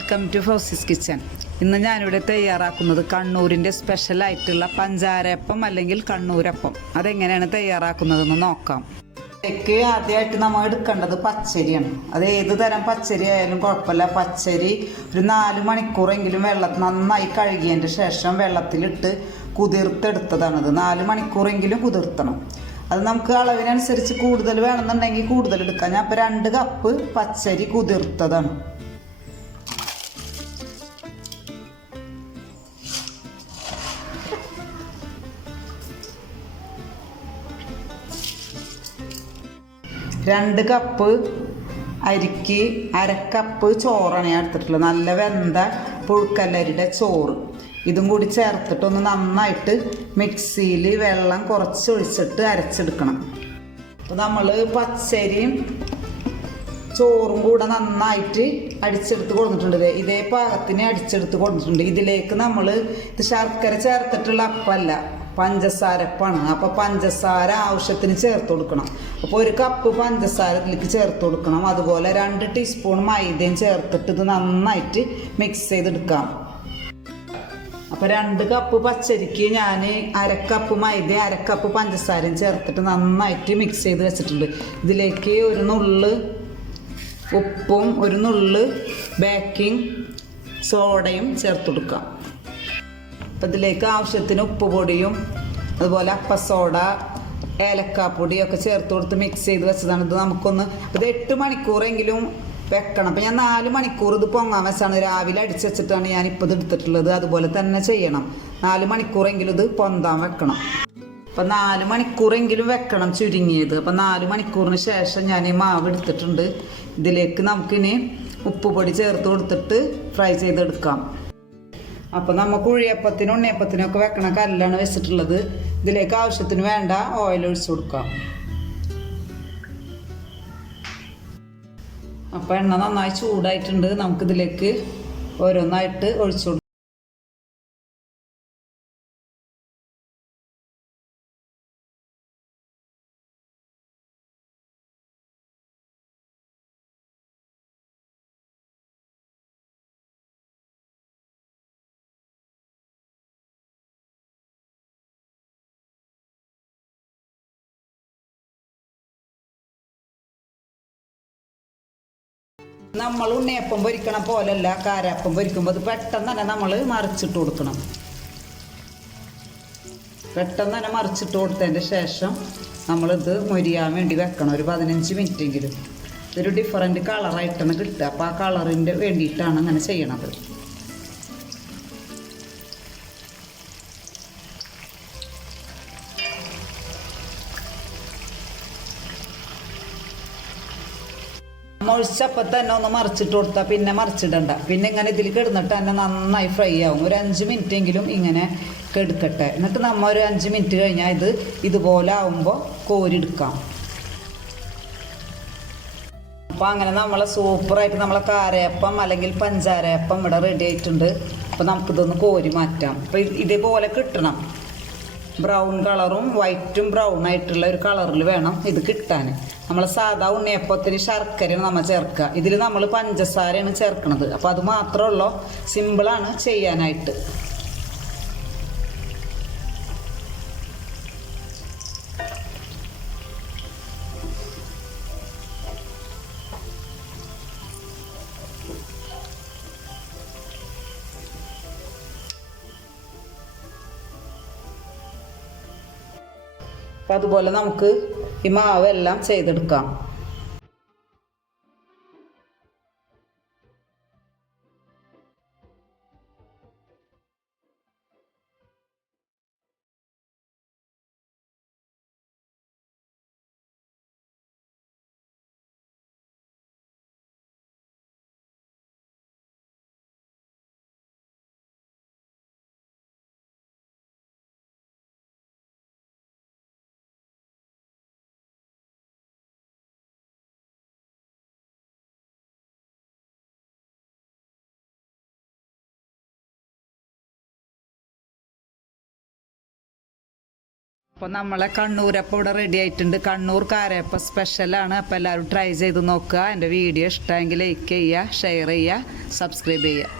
Welcome to Fousi's kitchen. ഇന്ന് ഞാനിവിടെ തയ്യാറാക്കുന്നത് കണ്ണൂരിൻ്റെ സ്പെഷ്യലായിട്ടുള്ള പഞ്ചാരപ്പം അല്ലെങ്കിൽ കണ്ണൂരപ്പം. അതെങ്ങനെയാണ് തയ്യാറാക്കുന്നതെന്ന് നോക്കാം. ഇതിലേക്ക് ആദ്യമായിട്ട് നമ്മൾ എടുക്കേണ്ടത് പച്ചരിയാണ്. അത് ഏത് തരം പച്ചരി ആയാലും കുഴപ്പമില്ല. പച്ചരി ഒരു 4 മണിക്കൂറെങ്കിലും നന്നായി കഴുകിയതിൻ്റെ ശേഷം വെള്ളത്തിലിട്ട് കുതിർത്തെടുത്തതാണത്. 4 മണിക്കൂറെങ്കിലും കുതിർത്തണം. അത് നമുക്ക് അളവിനനുസരിച്ച് കൂടുതൽ വേണമെന്നുണ്ടെങ്കിൽ കൂടുതൽ എടുക്കാം. ഞാൻ ഇപ്പോൾ 2 കപ്പ് പച്ചരി കുതിർത്തതാണ്. രണ്ട് കപ്പ് അരിക്ക് 1/2 കപ്പ് ചോറാണ് ഞാൻ എടുത്തിട്ടുള്ളത്. നല്ല വെന്ത പുഴുക്കല്ലരിയുടെ ചോറ്. ഇതും കൂടി ചേർത്തിട്ടൊന്ന് നന്നായിട്ട് മിക്സിയിൽ വെള്ളം കുറച്ച് ഒഴിച്ചിട്ട് അരച്ചെടുക്കണം. അപ്പോൾ നമ്മൾ പച്ചരിയും ചോറും കൂടെ നന്നായിട്ട് അടിച്ചെടുത്ത് കൊടുത്തിട്ടുണ്ട്. ഇതേ പാകത്തിന് അടിച്ചെടുത്ത് കൊടുത്തിട്ടുണ്ട്. ഇതിലേക്ക് നമ്മൾ ഇത് ശർക്കര ചേർത്തിട്ടുള്ള അപ്പമല്ല, പഞ്ചസാരപ്പാണ്. അപ്പോൾ പഞ്ചസാര ആവശ്യത്തിന് ചേർത്ത് കൊടുക്കണം. അപ്പോൾ 1 കപ്പ് പഞ്ചസാര ഇതിലേക്ക് ചേർത്ത് കൊടുക്കണം. അതുപോലെ 2 ടീസ്പൂൺ മൈദയും ചേർത്തിട്ട് ഇത് നന്നായിട്ട് മിക്സ് ചെയ്തെടുക്കാം. അപ്പോൾ 2 കപ്പ് പച്ചരിക്ക് ഞാൻ 1/2 കപ്പ് മൈദ 1/2 കപ്പ് പഞ്ചസാരയും ചേർത്തിട്ട് നന്നായിട്ട് മിക്സ് ചെയ്ത് വെച്ചിട്ടുണ്ട്. ഇതിലേക്ക് 1 നുള്ള് ഉപ്പും 1 നുള്ള് ബേക്കിംഗ് സോഡയും ചേർത്ത് കൊടുക്കാം. അപ്പം ഇതിലേക്ക് ആവശ്യത്തിന് ഉപ്പ് പൊടിയും അതുപോലെ അപ്പസോഡ, ഏലക്കാപ്പൊടിയൊക്കെ ചേർത്ത് കൊടുത്ത് മിക്സ് ചെയ്ത് വെച്ചതാണ്. ഇത് നമുക്കൊന്ന് ഇത് 8 മണിക്കൂറെങ്കിലും വെക്കണം. അപ്പം ഞാൻ 4 മണിക്കൂർ ഇത് പൊങ്ങാൻ വെച്ചാണ്. രാവിലെ അടിച്ച് വെച്ചിട്ടാണ് ഞാനിപ്പോൾ ഇത് എടുത്തിട്ടുള്ളത്. അതുപോലെ തന്നെ ചെയ്യണം. 4 മണിക്കൂറെങ്കിലും ഇത് പൊന്താൻ വെക്കണം. അപ്പം 4 മണിക്കൂറെങ്കിലും വെക്കണം ചുരുങ്ങിയത്. അപ്പം 4 മണിക്കൂറിന് ശേഷം ഞാൻ ഈ മാവ് എടുത്തിട്ടുണ്ട്. ഇതിലേക്ക് നമുക്കിനി ഉപ്പുപൊടി ചേർത്ത് കൊടുത്തിട്ട് ഫ്രൈ ചെയ്തെടുക്കാം. അപ്പോൾ നമുക്ക് ഉഴിയപ്പത്തിനും ഉണ്ണിയപ്പത്തിനൊക്കെ വെക്കണ കല്ലാണ് വെച്ചിട്ടുള്ളത്. ഇതിലേക്ക് ആവശ്യത്തിന് വേണ്ട ഓയിൽ ഒഴിച്ചു കൊടുക്കാം. അപ്പോൾ എണ്ണ നന്നായി ചൂടായിട്ടുണ്ട്. നമുക്കിതിലേക്ക് ഓരോന്നായിട്ട് ഒഴിച്ചു കൊടുക്കാം. നമ്മൾ ഉണ്ണിയപ്പം പൊരിക്കണ പോലല്ല കാരപ്പം പൊരിക്കുമ്പോൾ അത് പെട്ടെന്ന് തന്നെ നമ്മൾ മറിച്ചിട്ട് കൊടുക്കണം. പെട്ടെന്ന് തന്നെ മറിച്ചിട്ട് കൊടുത്തതിൻ്റെ ശേഷം നമ്മളിത് മൊരിയാൻ വേണ്ടി വെക്കണം ഒരു 15 മിനിറ്റെങ്കിലും. ഇതൊരു ഡിഫറൻറ്റ് കളറായിട്ടാണ് കിട്ടുക. അപ്പോൾ ആ കളറിൻ്റെ വേണ്ടിയിട്ടാണ് അങ്ങനെ ചെയ്യണത്. ഒഴിച്ചപ്പോൾ തന്നെ ഒന്ന് മറിച്ചിട്ട് കൊടുത്താൽ പിന്നെ മറിച്ചിടണ്ട. പിന്നെ ഇങ്ങനെ ഇതിൽ കിടന്നിട്ട് തന്നെ നന്നായി ഫ്രൈ ആവും. ഒരു 5 മിനിറ്റെങ്കിലും ഇങ്ങനെ കെടുക്കട്ടെ. എന്നിട്ട് നമ്മൾ ഒരു 5 മിനിറ്റ് കഴിഞ്ഞാൽ ഇത് ഇതുപോലെ ആവുമ്പോൾ കോരിയെടുക്കാം. അപ്പോൾ അങ്ങനെ നമ്മളെ സൂപ്പറായിട്ട് നമ്മളെ കാരയപ്പം അല്ലെങ്കിൽ പഞ്ചാരയപ്പം ഇവിടെ റെഡി ആയിട്ടുണ്ട്. അപ്പോൾ നമുക്കിതൊന്ന് കോരി മാറ്റാം. അപ്പോൾ ഇതേപോലെ കിട്ടണം. ബ്രൗൺ കളറും വൈറ്റും ബ്രൗൺ ആയിട്ടുള്ള ഒരു കളറിൽ വേണം ഇത് കിട്ടാൻ. നമ്മൾ സാധാ ഉണ്ണിയപ്പത്തിന് ശർക്കരയാണ് നമ്മൾ ചേർക്കുക. ഇതിൽ നമ്മൾ പഞ്ചസാരയാണ് ചേർക്കുന്നത്. അപ്പോൾ അത് മാത്രമേ ഉള്ളൂ. സിമ്പിളാണ് ചെയ്യാനായിട്ട്. അപ്പോൾ അതുപോലെ നമുക്ക് ഈ മാവെല്ലാം ചെയ്തെടുക്കാം. അപ്പോൾ നമ്മളെ കണ്ണൂരപ്പം ഇവിടെ റെഡി ആയിട്ടുണ്ട്. കണ്ണൂർ കാരയപ്പം സ്പെഷ്യലാണ്. അപ്പോൾ എല്ലാവരും ട്രൈ ചെയ്ത് നോക്കുക. എൻ്റെ വീഡിയോ ഇഷ്ടമെങ്കിൽ ലൈക്ക് ചെയ്യുക, ഷെയർ ചെയ്യുക, സബ്സ്ക്രൈബ് ചെയ്യുക.